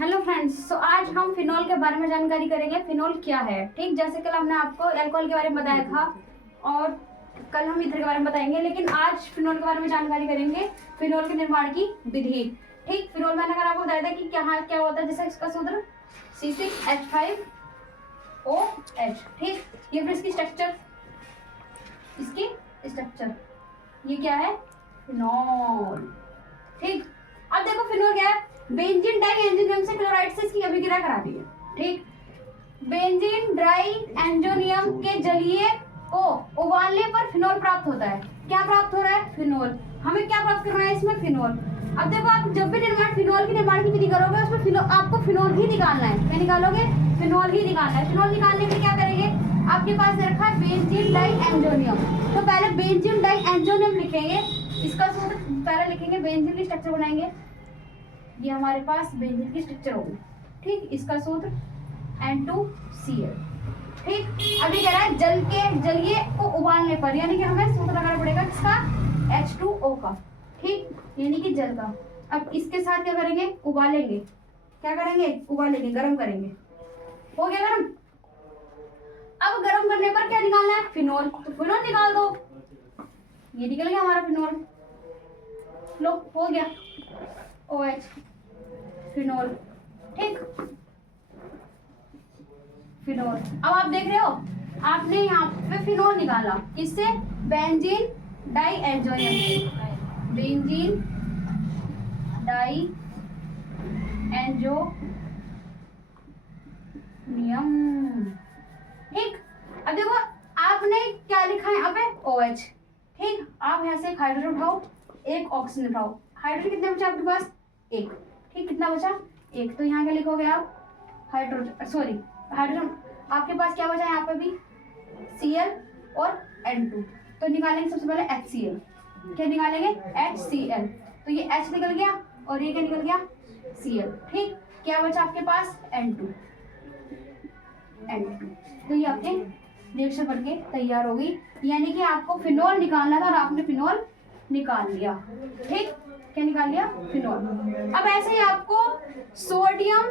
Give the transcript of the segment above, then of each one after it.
Hello friends, सो आज हम phenol के बारे में जानकारी करेंगे। फिनोल क्या है, ठीक जैसे कल हमने आपको अल्कोहल के बारे में बताया था और कल हम ईथर के बारे में बताएंगे, लेकिन आज फिनोल के बारे में जानकारी करेंगे, फिनोल के निर्माण की विधि। ठीक, फिनोल मैंने अगर आपको बताया था कि क्या होता है, जैसे इसका सूत्र C6H5OH। ठीक, ये फिर इसकी स्ट्रक्चर ये क्या है, फिनोल। ठीक, अब देखो फिनोल क्या है, बेंजीन डाई एंजोनियम से क्लोराइड से इसकी अभिक्रिया कराती है। ठीक, बेंजीन डाई एंजोनियम के जलीय को उबालने पर फिनोल प्राप्त होता है। क्या प्राप्त हो रहा है, फिनोल। हमें क्या प्राप्त करना है इसमें, फिनोल। अब देखो, आप जब भी फिनोल की निर्माण की विधि करोगे उसमें आपको फिनोल ही निकालना है। क्या निकालोगे, फिनोल ही निकालना है। फिनोल निकालने के लिए क्या करेंगे, आपके पास रखा है बेंजीन डाई एंजोनियम, तो पहले बेंजीन डाई एंजोनियम लिखेंगे। इसका सूत्र पहले लिखेंगे, बेंजीन की स्ट्रक्चर बनाएंगे। ये हमारे पास बेंजीन की स्ट्रक्चर होगी। ठीक, इसका सूत्र N2Cl। ठीक, अभी कह रहा है जलीय को उबालने पर, यानी कि हमें सूत्र लगाना पड़ेगा किसका, H2O का। ठीक, यानी कि जल का। अब इसके साथ क्या करेंगे, उबालेंगे। क्या करेंगे, उबालेंगे, गर्म करेंगे। हो गया गर्म। अब गर्म करने पर क्या निकालना है, फिनोल। तो फिनोल निकाल दो, ये निकल गया हमारा फिनोल। लो, हो गया OH, फिनोल। ठीक, फिनोल। अब आप देख रहे हो, आपने यहाँ पे फिनोल निकाला, किससे, बेंजीन डाई एंजोनियम, बेंजीन डाई एंजोनियम। ठीक, अब देखो आपने क्या लिखा है यहाँ पे, OH। ठीक, आप यहाँ से एक हाइड्रोजन उठाओ, एक ऑक्सीजन उठाओ। हाइड्रोजन कितने बचा आपके पास, एक। ठीक, कितना बचा, एक। तो यहाँ क्या लिखोगे आप, हाइड्रोजन आपके पास क्या बचा यहाँ पे भी, Cl और N2। तो निकालेंगे सबसे पहले HCl। क्या निकालेंगे, HCl। तो ये H निकल गया और ये क्या निकल गया, Cl। ठीक, क्या बचा आपके पास, N2। तो ये आपके रिएक्शन बनके तैयार हो गई, यानी कि आपको फिनोल निकालना था और आपने फिनोल निकाल लिया। ठीक, क्या निकाल लिया, फिनोल। अब ऐसे ही आपको सोडियम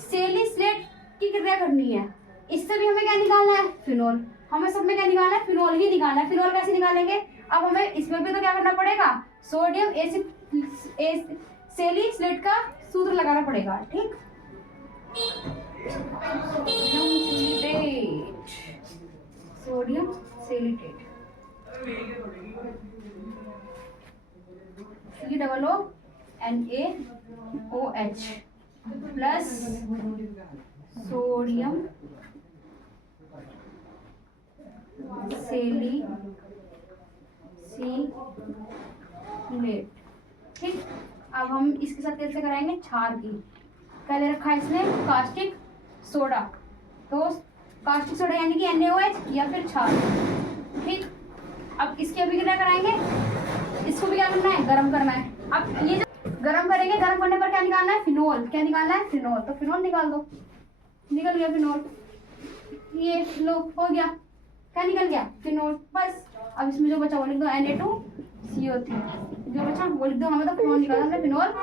सेलिसिलेट की क्रिया करनी है, इससे भी हमें क्या निकालना है, फिनोल। हमें सब में क्या निकालना है, फिनोल ही निकालना है। फिनोल कैसे निकालेंगे, अब हमें इसमें भी तो क्या करना पड़ेगा, सोडियम सेलिसिलेट का सूत्र लगाना पड़ेगा। ठीक, sodium salicylate, COONaOH plus sodium salicylate. ठीक, अब हम इसके साथ कैसे कराएंगे, क्षार की। क्या ले रखा है इसने, कास्टिक सोडा। तो कास्टिक सोडा यानी कि NaOH या फिर क्षार। ठीक, अब इसकी अभिक्रिया कराएंगे, इसको भी क्या करना है, गरम करना है। अब ये जो गरम करेंगे, गरम करने पर क्या निकालना है, फिनोल। क्या निकालना है, फिनोल। तो फिनोल निकाल दो, निकल गया फिनोल। ये लो, हो गया, क्या निकल गया, फिनोल। बस अब इसमें जो बचा वो लिख दो, Na2CO3। जो बचा वो लिख दो, हमें तो फिनोल निकाला, हमने फिनोल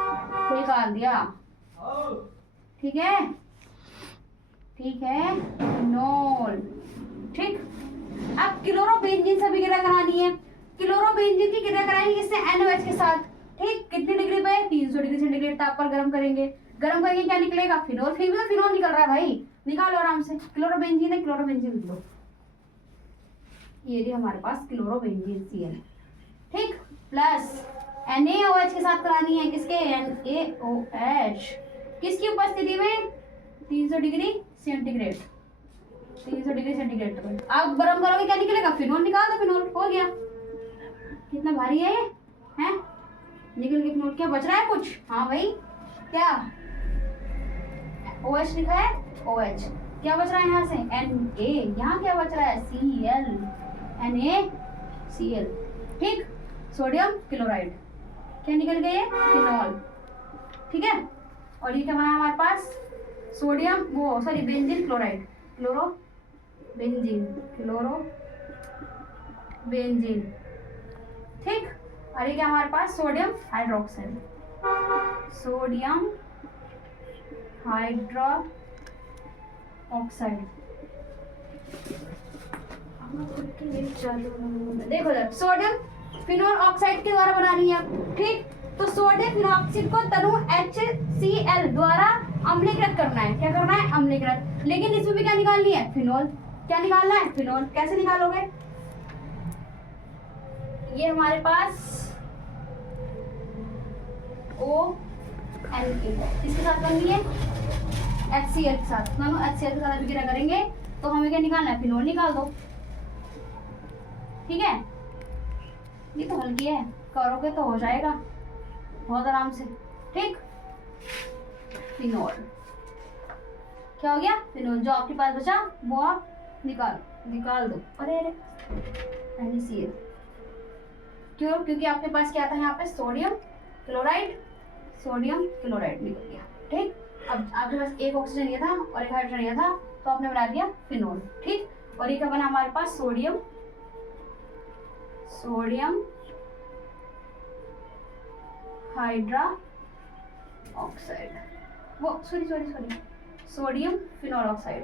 निकाल दिया। ठीक है, ठीक है, फिनोल। ठीक, अब क्लोरोबेंजीन से अभिक्रिया करानी है। क्लोरोबेंजीन की क्रिया कराएंगे किससे, NOH के साथ। ठीक, कितनी डिग्री पे, 300 डिग्री सेंटीग्रेड ताप पर गर्म करेंगे। गर्म करेंगे, क्या निकलेगा, फिनोल। फिर भी तो फिनोल निकल रहा है भाई, निकालो आराम से। क्लोरोबेंजीन है, क्लोरोबेंजीन लिख लो, ये भी हमारे पास क्लोरोबेंजीन Cl। ठीक, प्लस NaOH के साथ करानी है, किसके, NaOH। किसकी उपस्थिति में, 300 डिग्री सेंटीग्रेड, 300 डिग्री सेंटीग्रेड तक आप गर्म करोगे, क्या निकलेगा, फिनोल। निकाल दो फिनोल, हो गया। कितना भारी है ये, हैं, निकल गया फिनोल। क्या बच रहा है कुछ, हाँ भाई, क्या OH लिखा है, OH। क्या बच रहा है यहाँ से, Na। यहाँ क्या बच रहा है, Cl, NaCl। ठीक, सोडियम क्लोराइड, क्या निकल गया, फिनोल। ठीक है, और ये क्या बना हमारे पास, सोडियम बेंजीन क्लोराइड, क्लोरोबेंजीन। ठीक, और ये क्या हमारे पास, sodium hydroxide, sodium hydro oxide. देखो जरा, सोडियम फिनोल ऑक्साइड के द्वारा बनानी है, ठीक। तो सोडियम फिनोक्साइड को तनु HCl द्वारा अम्लीकृत करना है। क्या करना है? अम्लीकृत। लेकिन इसमें भी क्या निकालनी है? फिनोल। क्या निकालना है? फिनोल। कैसे निकालोगे? ये हमारे पास ONA इसके साथ करनी है HCl के साथ। दोनों HCl के साथ अभिक्रिया करेंगे तो हमें क्या निकालना है? फिनोल निकाल दो, ठीक है। ये तो हल्की है, करोगे तो हो जाएगा बहुत आराम से, ठीक। फिनोल क्या हो गया? फिनोल। जो आपके पास बचा वो आप निकाल दो। अरे NaCl। क्यों? क्योंकि आपके पास क्या था यहाँ पे? सोडियम क्लोराइड निकल गया, ठीक। अब आपके पास एक ऑक्सीजन ये था और एक हाइड्रोजन ये था, तो आपने बना दिया फिनोल, ठीक। और ये क्या बना हमारे पास? सोडियम हाइड्रा ऑक्साइड, वो सॉरी सोडियम फिनोल ऑक्साइड,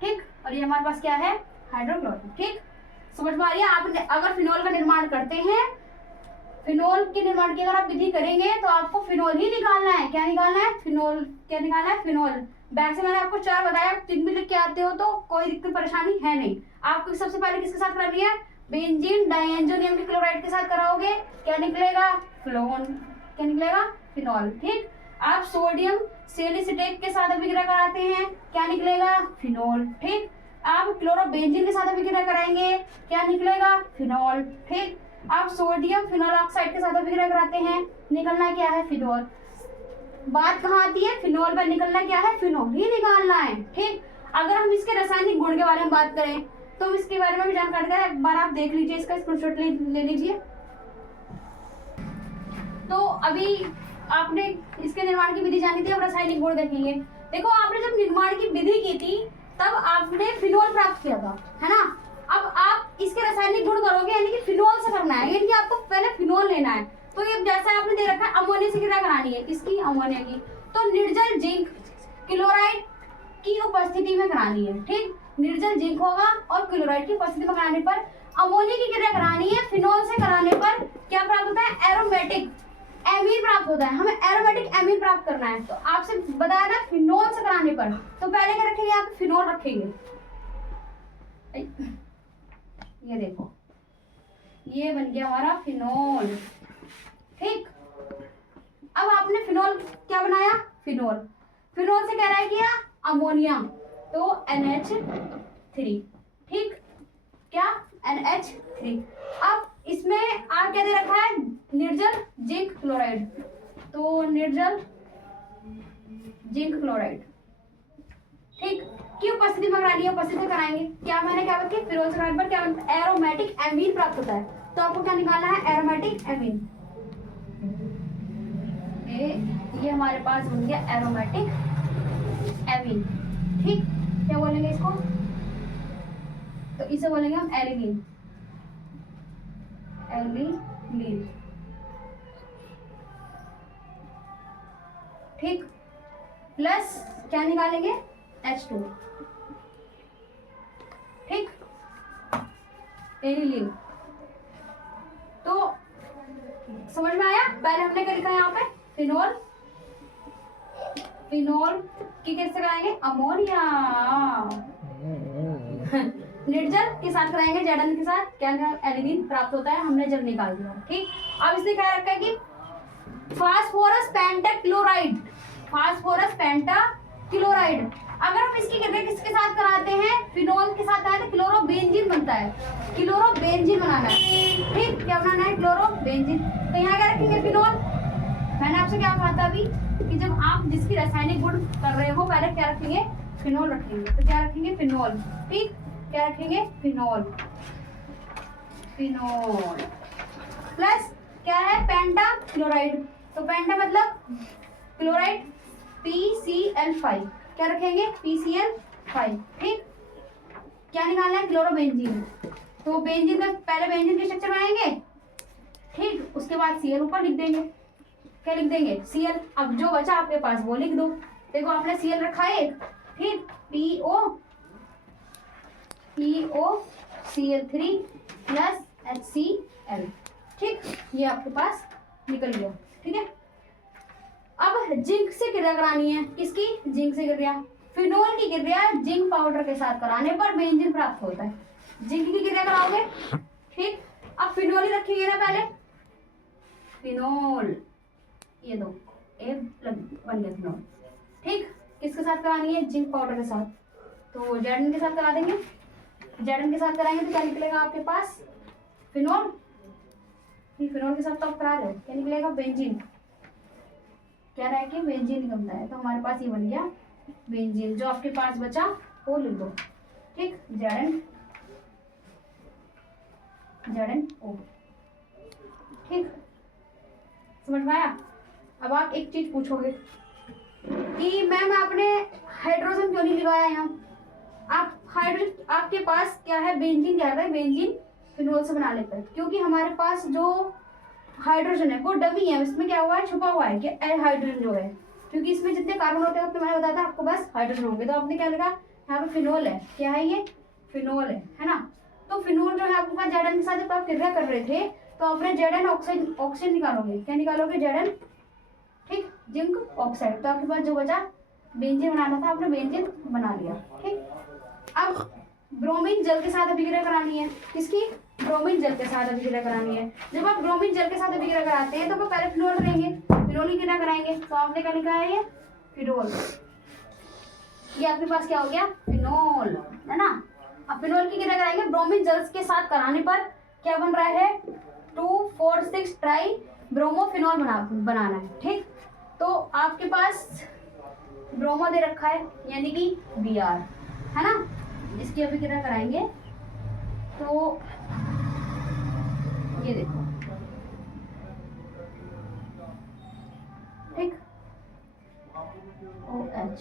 ठीक। और ये हमारे पास क्या है? हाइड्रोक्लोरिक, ठीक। समझ में आ रही है? आपने अगर फिनोल का निर्माण करते हैं, फिनोल के निर्माण की अगर आप विधि करेंगे तो आपको फिनोल ही निकालना है। क्या निकालना है? फिनोल। क्या निकालना है? फिनोल। बैक से मैंने आपको 4 बताया, 3 भी लिख के आते हो तो कोई दिक्कत परेशानी है नहीं। आपको सबसे पहले किसके साथ करनी है? बेंजीन डाइएन्जोनियम के क्लोराइड के साथ कराओगे, क्या निकलेगा? फ्लोन। क्या निकलेगा? फिनोल, ठीक। आप सोडियम सेलिसिटेट के साथ अभिक्रिया कराते हैं, क्या निकलेगा? फिनोल, ठीक। आप क्लोरोबेंजीन के साथ अभिक्रिया कराएंगे, क्या निकलेगा? फिनोल, ठीक। आप सोडियम फिनोल ऑक्साइड के साथ अभिक्रिया कराते हैं, निकलना क्या है? फिनोल। बात कहाँ आती है? फिनोल पर। निकलना क्या है? फिनोल ही निकालना है, ठीक। अगर हम इसके रासायनिक गुण के बारे में बात करें तो इसके बारे में भी जानकारी है, एक बार आप देख लीजिए, इसका स्क्रीनशॉट ले लीजिए। तो अभी आपने इसके निर्माण की विधि जानी थी, अब रासायनिक गुण देखेंगे। देखो, आपने जब निर्माण की विधि की थी तब आपने फिनोल प्राप्त किया था, है ना। अब आप इसके रासायनिक गुण करोगे, यानी कि फिनोल से करना है, यानी कि आपको पहले फिनोल लेना है। तो ये जैसा आपने दे रखा है, अमोनिया से क्रिया करानी है, किसकी? अमोनिया की। तो निर्जल जिंक क्लोराइड की उपस्थिति में करानी है, ठीक। निर्जल जिंक होगा और क्लोराइड की उपस्थिति में कराने पर अमोनिया की क्रिया करानी है। फिनोल से कराने पर क्या प्राप्त होता है? एरोमेटिक एमीन प्राप्त होता है। हमें एरोमेटिक एमीन प्राप्त करना है, तो आपसे बताया ना फिनोल से कराने पर। तो पहले क्या रखेंगे? आप फिनोल रखेंगे। ये देखो, ये बन गया हमारा फिनोल, ठीक। अब आपने फिनोल क्या बनाया? फिनोल से क्या रह गया? अमोनिया, तो NH3, ठीक। क्या? NH3। अब इसमें आ क्या दे रखा है? निर्जल जिंक क्लोराइड, तो निर्जल जिंक क्लोराइड, ठीक। की उपस्थिति में करानी है, उपस्थिति में कराएंगे। क्या मैंने क्या बताया? फिनोल से कराने पर क्या बनता है? एरोमेटिक एमीन प्राप्त होता है। तो आपको क्या निकालना है? Aromatic amine. ये हमारे पास बन गया एरोमेटिक एमीन, ठीक। क्या बोलेंगे इसको? तो इसे बोलेंगे हम एलिनीन। ठीक। प्लस क्या निकालेंगे? H2, ठीक। एलिलीन। तो समझ में आया? पहले हमने क्या लिखा है यहाँ पे? फिनोल की कैसे कराएंगे? अमोनिया निर्जल के साथ कराएंगे, जैडन के साथ क्या एलिलीन प्राप्त होता है, हमने जब निकाल दिया, ठीक। अब इसने क्या रखा है कि फास्फोरस पेंटाक्लोराइड। अगर हम इसकी क्रिया किसके साथ कराते हैं? फिनोल के साथ कराते हैं, क्लोरोबेंजीन बनता है। क्लोरोबेंजीन बनाना है, ठीक। क्या बनाना है? क्लोरोबेंजीन। तो यहाँ क्या रखेंगे? फिनोल। मैंने आपसे क्या कहा था अभी कि जब आप जिसकी रासायनिक गुण कर रहे हो, पहले क्या रखेंगे? फिनोल रखेंगे। तो क्या रखेंगे? फिनोल, ठीक। क्या रखेंगे? फिनोल प्लस क्या है? पेंटाक्लोराइड। तो पेंटा मतलब क्लोराइड, PCl5। क्या रखेंगे? PCl5, ठीक। क्या निकालना है? क्लोरोबेंजीन। तो बेंजीन का पहले बेंजीन के स्ट्रक्चर बनाएंगे, ठीक। उसके बाद Cl ऊपर लिख देंगे, क्या लिख देंगे Cl। अब जो बचा आपके पास वो लिख दो। देखो आपने Cl रखा है एक, ठीक, POCl3 प्लस HCl, ठीक, ये आपके पास निकल गया। ठीक है, अब जिंक से क्रिया करानी है। किसकी? जिंक से क्रिया। फिनोल की क्रिया जिंक पाउडर के साथ कराने पर बेंजीन प्राप्त होता है। जिंक की क्रिया कराओगे, ठीक। अब फिनोल ही रखेंगे ना पहले, फिनोल, ये दो ए बन गया फिनोल, ठीक। किसके साथ करानी है? जिंक पाउडर के साथ। तो Zn के साथ करा देंगे। Zn के साथ कराएंगे तो क्या निकलेगा आपके पास? फिनोल। फिनोल के साथ तो आप करा रहे हो, क्या निकलेगा? बेंजीन। क्या रहा है कि बेंजीन निकलता है, तो हमारे पास ये बन गया बेंजीन। जो आपके पास बचा वो लिख दो, ठीक, ZnO, ठीक, समझ में आया? अब आप एक चीज पूछोगे कि मैम आपने हाइड्रोजन क्यों नहीं लगाया यहाँ? आप हाइड्रोजन, आपके पास क्या है? बेंजीन क्या है? बेंजीन फिनोल से बना लेते हैं, क्योंकि हमारे पास जो हाइड्रोजन है वो डमी है, इसमें क्या हुआ है? छुपा हुआ है कि हाइड्रोजन जो है, क्योंकि इसमें जितने कार्बन होते हैं तो मैंने बताया था आपको बस हाइड्रोजन होंगे। तो आपने क्या लगा? यहाँ पे फिनोल है। क्या है ये? फिनोल है ना। तो फिनोल जो है आपके पास Zn के साथ जब आप क्रिया कर रहे थे तो आपने Zn ऑक्साइड निकालोगे। क्या निकालोगे? Zn, ठीक, जिंक ऑक्साइड। तो आपके पास जो बचा बेंजीन बनाना था, आपने बेंजीन बना लिया, ठीक। अब ब्रोमीन जल के साथ अभिक्रिया करानी है। किसकी? ब्रोमीन जल के साथ अभिक्रिया करानी है। जब आप ब्रोमीन जल के साथ अभिक्रिया कराते हैं तो वो पहले फिनोल लेंगे, फिनोल की क्रिया कराएंगे। तो आपने क्या लिखा है? ये फिनोल। ये आपके पास क्या हो गया? फिनोल, है ना। अब फिनोल की क्रिया कराएंगे ब्रोमीन जल के साथ कराने पर क्या बन रहा है? 2,4,6 ट्राई ब्रोमोफिनोल बनाना है, ठीक। तो आपके पास ब्रोमो दे रखा है, यानी कि Br, है ना। इसकी अभिक्रिया कराएंगे तो ये देखो, ठीक, OH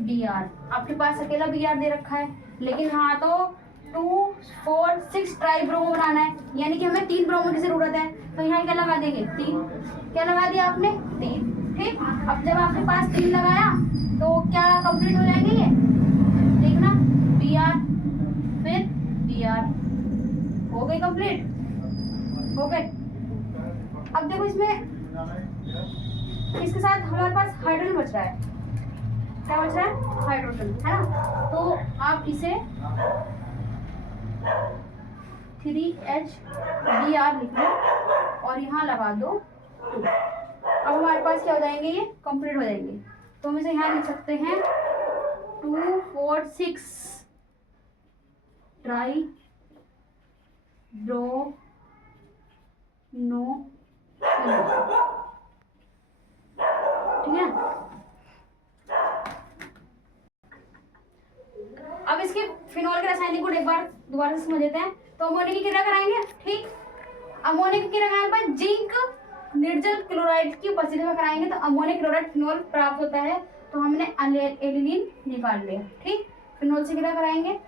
Br। आपके पास अकेला Br दे रखा है, लेकिन हाँ तो 2,4,6 ट्राई ब्रोमो बनाना है, यानी कि हमें 3 ब्रोमो की जरूरत है। तो यहाँ क्या लगा देंगे? 3। क्या लगा दिया आपने? 3, ठीक। अब जब आपके पास 3 लगाया तो क्या कंप्लीट हो जाएंगे ये? देखना, Br फिर Br, हो गए कंप्लीट, हो गए। अब देखो इसमें इसके साथ हमारे पास हाइड्रोजन बच रहा है। क्या बच रहा है? हाइड्रोजन, है ना। तो आप इसे 3HBr लिख लो और यहाँ लगा दो 2। अब हमारे पास क्या हो जाएंगे? ये कंप्लीट हो जाएंगे। तो हम इसे यहाँ लिख सकते हैं 2,4,6 ट्राई ब्रोमो, ठीक है। अब इसके फिनोल के रासायनिक गुण एक बार दोबारा से समझ लेते हैं। तो अमोनिया की क्रिया कराएंगे, ठीक। अमोनिया की क्रिया कराने पर जिंक निर्जल क्लोराइड की उपस्थिति में कराएंगे तो अमोनिया क्लोराइड फिनोल प्राप्त होता है। तो हमने एलिलीन निकाल लिया, ठीक। फिनोल से क्रिया कराएंगे,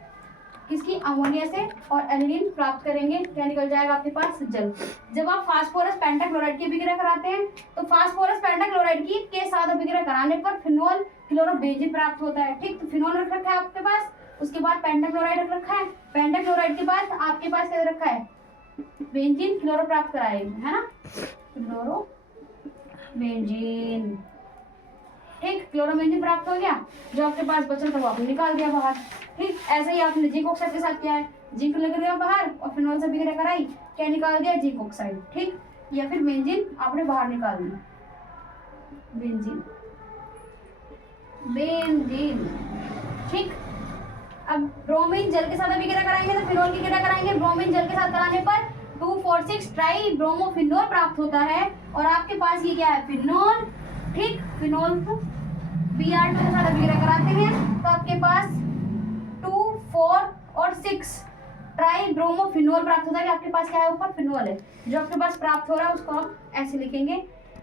किसकी? अमोनिया से, और एलिलीन प्राप्त करेंगे। क्या निकल जाएगा आपके पास? जल। जब आप फास्फोरस पेंटाक्लोराइड की अभिक्रिया कराते हैं तो फास्फोरस पेंटाक्लोराइड की के साथ अभिक्रिया कराने पर फिनोल क्लोरोबेंजीन प्राप्त होता है, ठीक। तो फिनोल रख रखा है आपके पास, उसके बाद पेंटाक्लोराइड रख रखा है, पेंटाक्लोराइड के बाद आपके पास क्या रखा है? बेंजीन क्लोरो प्राप्त कराएंगे, है ना, क्लोरोबेंजीन, ठीक। क्लोरोबेंजीन प्राप्त हो गया। जो आपके पास बचा था वो आपने निकाल दिया बाहर, ठीक। ऐसे ही आपने जिंक ऑक्साइड के साथ किया है, जिंक निकल गया बाहर और फिनोल से अभिक्रिया कराई, क्या निकाल दिया? जिंक ऑक्साइड, ठीक। या फिर बेंजीन आपने बाहर निकाल दी, बेंजीन, ठीक। अब ब्रोमीन जल के साथ अभिक्रिया कराएंगे तो फिनोल की क्रिया कराएंगे। ब्रोमीन जल के साथ कराने पर 2,4,6 ट्राई ब्रोमोफिनोल प्राप्त होता है और आपके पास ये क्या है? फिनोल, ठीक। फिनोल को Br2 के साथ अभिक्रिया कराते हैं तो आपके पास 2, 4 और 6 ट्राई ब्रोमोफिनोल प्राप्त होता है। कि आपके पास क्या है? ऊपर फिनोल है, जो आपके पास प्राप्त हो रहा है उसको हम ऐसे लिखेंगे।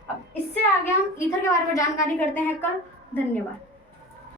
अब इससे आगे हम ईथर के बारे में जानकारी करते हैं कल। धन्यवाद।